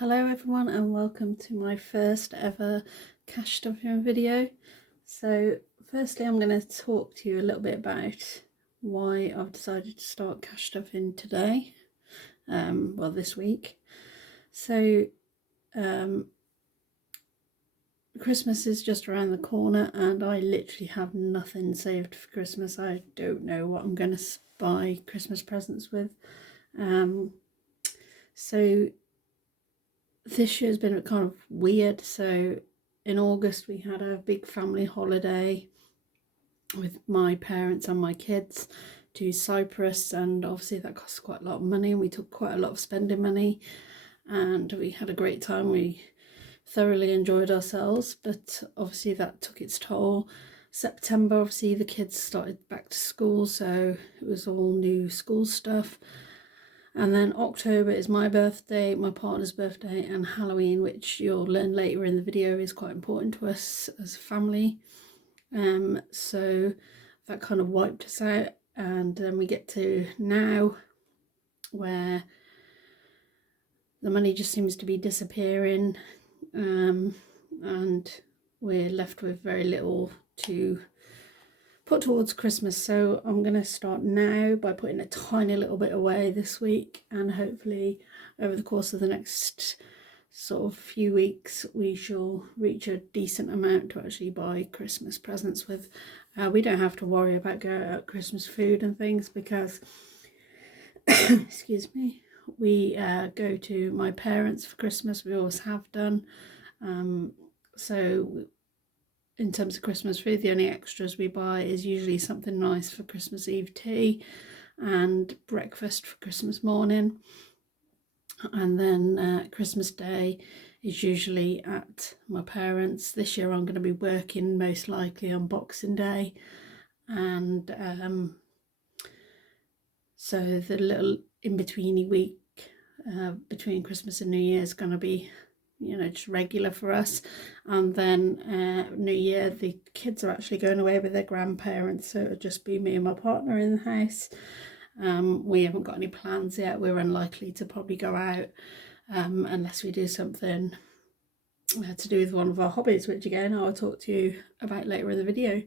Hello everyone and welcome to my first ever cash stuffing video. So firstly I'm going to talk to you a little bit about why I've decided to start cash stuffing today, this week. So Christmas is just around the corner and I literally have nothing saved for Christmas. I don't know what I'm going to buy Christmas presents with. So this year's been kind of weird. So in August we had a big family holiday with my parents and my kids to Cyprus, and obviously that costs quite a lot of money and we took quite a lot of spending money and we had a great time. We thoroughly enjoyed ourselves, but obviously that took its toll. September, obviously the kids started back to school, so it was all new school stuff. And then October is my birthday, my partner's birthday, and Halloween, which you'll learn later in the video is quite important to us as a family. So that kind of wiped us out, and then we get to now where the money just seems to be disappearing, and we're left with very little to put towards Christmas. So I'm going to start now by putting a tiny little bit away this week, and hopefully over the course of the next sort of few weeks we shall reach a decent amount to actually buy Christmas presents with. We don't have to worry about going out Christmas food and things because excuse me, we go to my parents for Christmas. We always have done. So in terms of Christmas food, the only extras we buy is usually something nice for Christmas Eve tea and breakfast for Christmas morning. And then Christmas Day is usually at my parents'. This year I'm going to be working most likely on Boxing Day, and so the little in-betweeny week between Christmas and New Year is going to be, you know, just regular for us. And then New Year the kids are actually going away with their grandparents, so it'll just be me and my partner in the house. We haven't got any plans yet. We're unlikely to probably go out unless we do something to do with one of our hobbies, which again I'll talk to you about later in the video.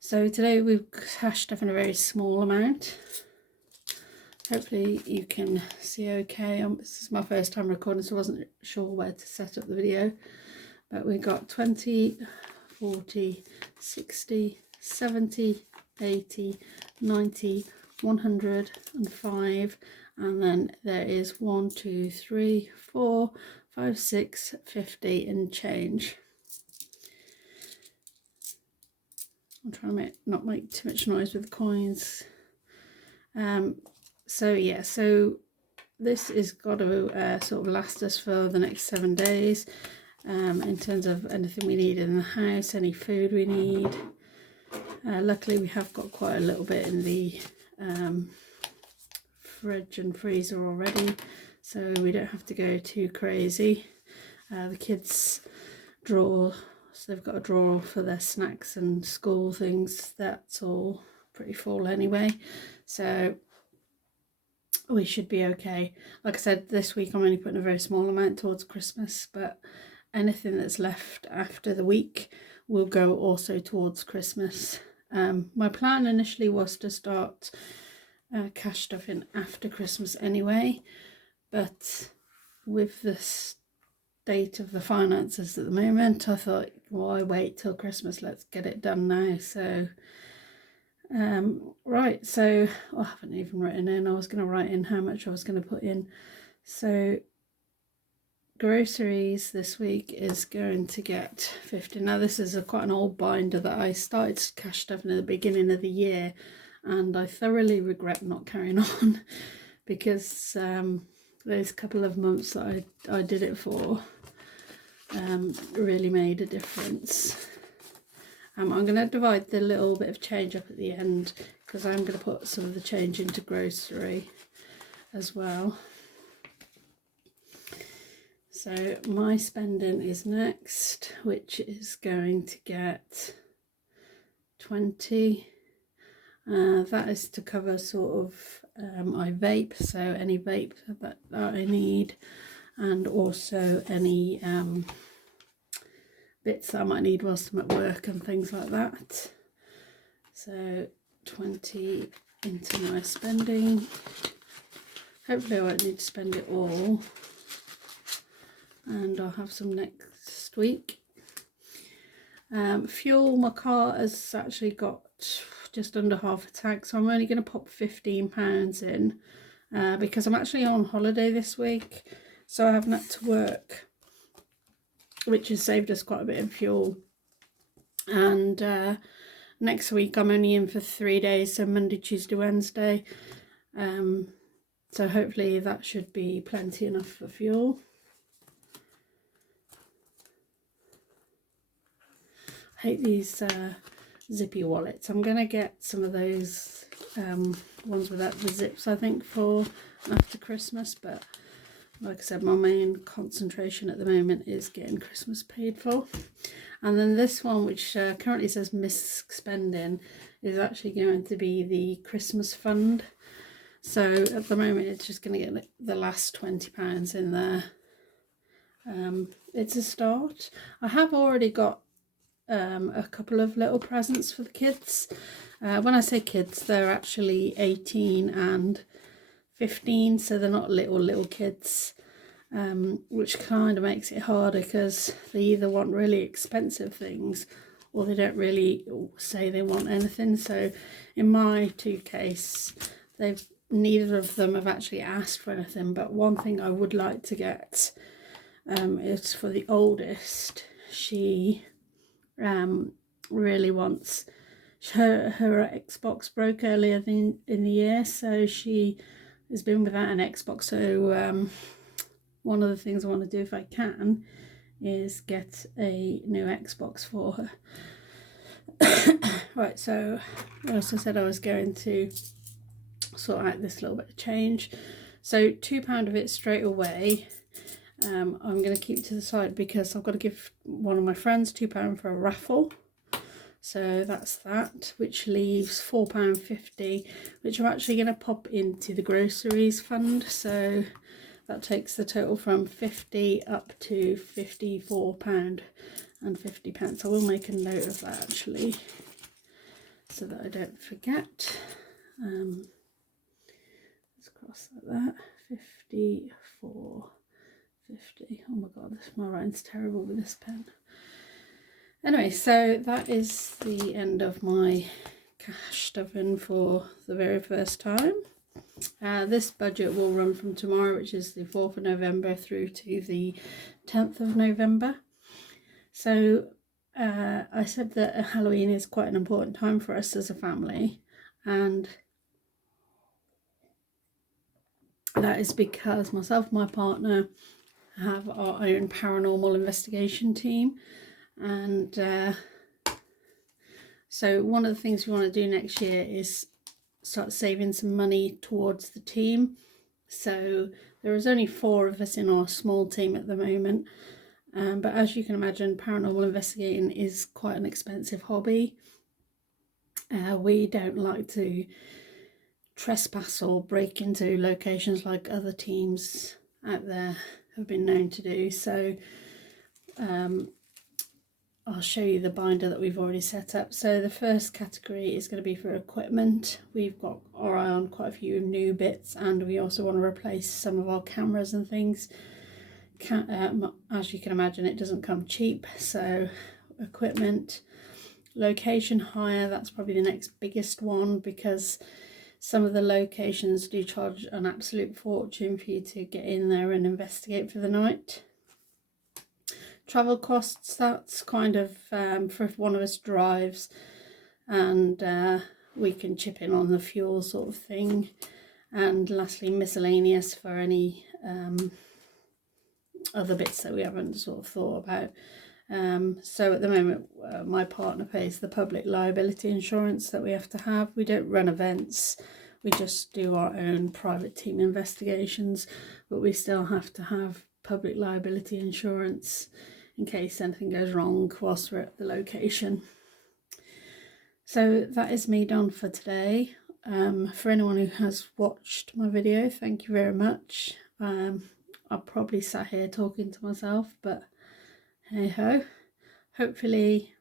So today we've cash stuffing a very small amount. Hopefully you can see okay. This is my first time recording, so I wasn't sure where to set up the video, but we got 20, 40, 60, 70, 80, 90, 105, and then there is 1, 2, 3, 4, 5, 6, 50 and change. I'm trying to not make too much noise with the coins. So yeah, so this is got to sort of last us for the next 7 days, in terms of anything we need in the house, any food we need. Luckily we have got quite a little bit in the fridge and freezer already, so we don't have to go too crazy. The kids drawer, so they've got a drawer for their snacks and school things, that's all pretty full anyway, so we should be okay. Like I said, this week I'm only putting a very small amount towards Christmas, but anything that's left after the week will go also towards Christmas. My plan initially was to start cash stuffing after Christmas anyway, but with the state of the finances at the moment, I thought, why wait till Christmas, let's get it done now. So right, so I haven't even written in. I was going to write in how much I was going to put in. So groceries this week is going to get 50. Now this is quite an old binder that I started cash stuffing at the beginning of the year, and I thoroughly regret not carrying on because those couple of months that I did it for really made a difference. I'm going to divide the little bit of change up at the end because I'm going to put some of the change into grocery as well. So my spending is next, which is going to get 20. That is to cover sort of I vape, so any vape that I need. and also any bits that I might need whilst I'm at work and things like that. So 20 into my spending. Hopefully I won't need to spend it all, and I'll have some next week. Fuel, my car has actually got just under half a tank, so I'm only going to pop £15 in because I'm actually on holiday this week, so I haven't had to work, which has saved us quite a bit in fuel. And next week I'm only in for 3 days, so Monday, Tuesday, Wednesday. So hopefully that should be plenty enough for fuel. I hate these zippy wallets. I'm going to get some of those ones without the zips, I think, for after Christmas. But like I said, my main concentration at the moment is getting Christmas paid for. And then this one, which currently says miss spending, is actually going to be the Christmas fund. So at the moment it's just going to get the last £20 in there. It's a start. I have already got a couple of little presents for the kids. When I say kids, they're actually 18 and 15, so they're not little kids, which kind of makes it harder because they either want really expensive things or they don't really say they want anything. So in my case, neither of them have actually asked for anything, but one thing I would like to get is for the oldest. She really wants, her Xbox broke earlier in the year, so she has been without an Xbox. So one of the things I want to do, if I can, is get a new Xbox for her. Right, so I also said I was going to sort out this little bit of change. So £2 of it straight away. I'm going to keep it to the side because I've got to give one of my friends £2 for a raffle. So that's that, which leaves £4.50, which I'm actually going to pop into the groceries fund. So that takes the total from 50 up to £54.50. I will make a note of that actually, so that I don't forget. Let's cross that. 54.50. Oh my god, my writing's terrible with this pen. Anyway, so that is the end of my cash stuffing for the very first time. This budget will run from tomorrow, which is the 4th of November, through to the 10th of November. So I said that Halloween is quite an important time for us as a family, and that is because myself and my partner have our own paranormal investigation team. And so one of the things we want to do next year is start saving some money towards the team. So there is only 4 of us in our small team at the moment, but as you can imagine, paranormal investigating is quite an expensive hobby. We don't like to trespass or break into locations like other teams out there have been known to do. So I'll show you the binder that we've already set up. So the first category is going to be for equipment. We've got our eye on quite a few new bits, and we also want to replace some of our cameras and things. As you can imagine, it doesn't come cheap. So equipment. Location hire, that's probably the next biggest one, because some of the locations do charge an absolute fortune for you to get in there and investigate for the night. Travel costs, that's kind of for if one of us drives, and we can chip in on the fuel sort of thing. And lastly, miscellaneous for any other bits that we haven't sort of thought about. So at the moment, my partner pays the public liability insurance that we have to have. We don't run events, we just do our own private team investigations, but we still have to have public liability insurance in case anything goes wrong whilst we're at the location. So that is me done for today. For anyone who has watched my video, thank you very much. I'll probably sat here talking to myself, but hey ho. Hopefully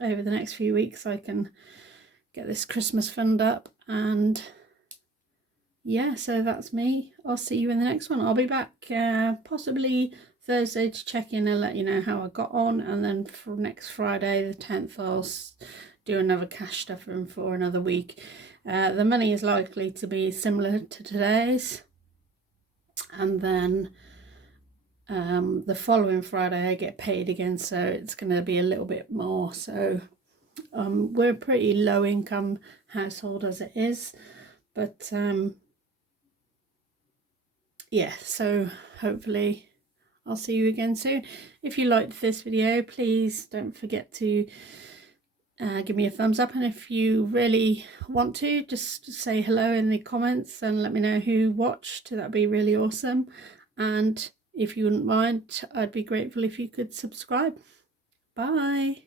over the next few weeks I can get this Christmas fund up, and yeah, so that's me. I'll see you in the next one. I'll be back possibly Thursday to check in and let you know how I got on, and then for next Friday the 10th I'll do another cash stuffing for another week. The money is likely to be similar to today's, and then the following Friday I get paid again, so it's going to be a little bit more. So we're a pretty low income household as it is, but yeah, so hopefully I'll see you again soon. If you liked this video, please don't forget to give me a thumbs up, and if you really want to, just say hello in the comments and let me know who watched. That'd be really awesome. And if you wouldn't mind, I'd be grateful if you could subscribe. Bye.